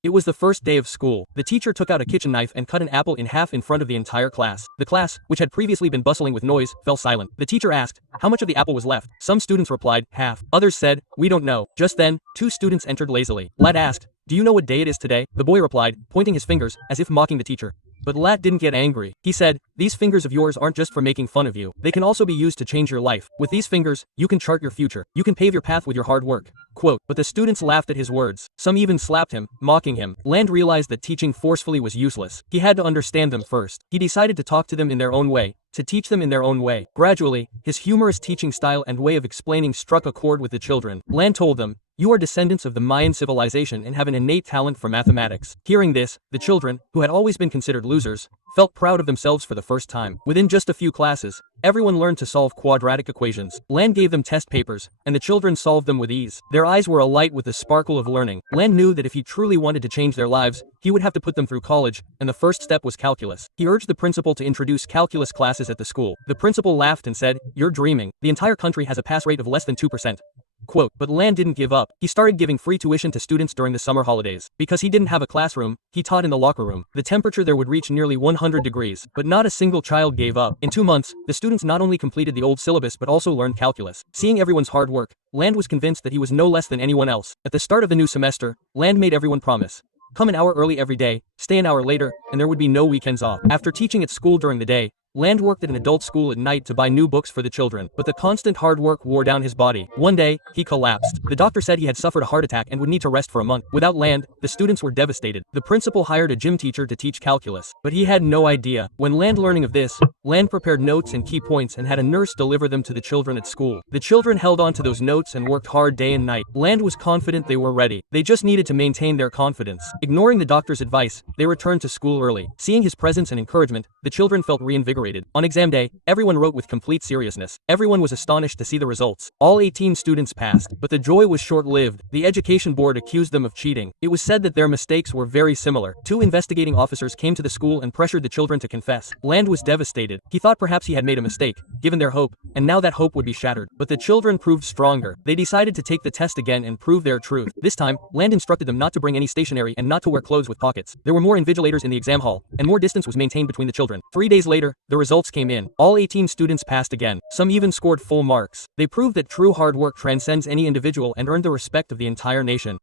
It was the first day of school. The teacher took out a kitchen knife and cut an apple in half in front of the entire class. The class, which had previously been bustling with noise, fell silent. The teacher asked, how much of the apple was left? Some students replied, half. Others said, we don't know. Just then, two students entered lazily. Lad asked, do you know what day it is today? The boy replied, pointing his fingers, as if mocking the teacher. But Lat didn't get angry. He said, these fingers of yours aren't just for making fun of you. They can also be used to change your life. With these fingers, you can chart your future. You can pave your path with your hard work. Quote, but the students laughed at his words. Some even slapped him, mocking him. Land realized that teaching forcefully was useless. He had to understand them first. He decided to talk to them in their own way, to teach them in their own way. Gradually, his humorous teaching style and way of explaining struck a chord with the children. Land told them, you are descendants of the Mayan civilization and have an innate talent for mathematics. Hearing this, the children, who had always been considered losers, felt proud of themselves for the first time. Within just a few classes, everyone learned to solve quadratic equations. Land gave them test papers, and the children solved them with ease. Their eyes were alight with the sparkle of learning. Land knew that if he truly wanted to change their lives, he would have to put them through college, and the first step was calculus. He urged the principal to introduce calculus classes at the school. The principal laughed and said, you're dreaming. The entire country has a pass rate of less than 2%. Quote, but Land didn't give up. He started giving free tuition to students during the summer holidays. Because he didn't have a classroom, he taught in the locker room. The temperature there would reach nearly 100 degrees, but not a single child gave up. In 2 months, the students not only completed the old syllabus but also learned calculus. Seeing everyone's hard work, Land was convinced that he was no less than anyone else. At the start of the new semester, Land made everyone promise. Come an hour early every day, stay an hour later, and there would be no weekends off. After teaching at school during the day, Land worked at an adult school at night to buy new books for the children, but the constant hard work wore down his body. One day, he collapsed. The doctor said he had suffered a heart attack and would need to rest for a month. Without Land, the students were devastated. The principal hired a gym teacher to teach calculus, but he had no idea. When Land learning of this, Land prepared notes and key points and had a nurse deliver them to the children at school. The children held on to those notes and worked hard day and night. Land was confident they were ready. They just needed to maintain their confidence. Ignoring the doctor's advice, they returned to school early. Seeing his presence and encouragement, the children felt reinvigorated. On exam day, everyone wrote with complete seriousness. Everyone was astonished to see the results. All 18 students passed, but the joy was short-lived. The education board accused them of cheating. It was said that their mistakes were very similar. 2 investigating officers came to the school and pressured the children to confess. Land was devastated. He thought perhaps he had made a mistake, given their hope, and now that hope would be shattered. But the children proved stronger. They decided to take the test again and prove their truth. This time, Land instructed them not to bring any stationery and not to wear clothes with pockets. There were more invigilators in the exam hall, and more distance was maintained between the children. 3 days later, the results came in. All 18 students passed again. Some even scored full marks. They proved that true hard work transcends any individual and earned the respect of the entire nation.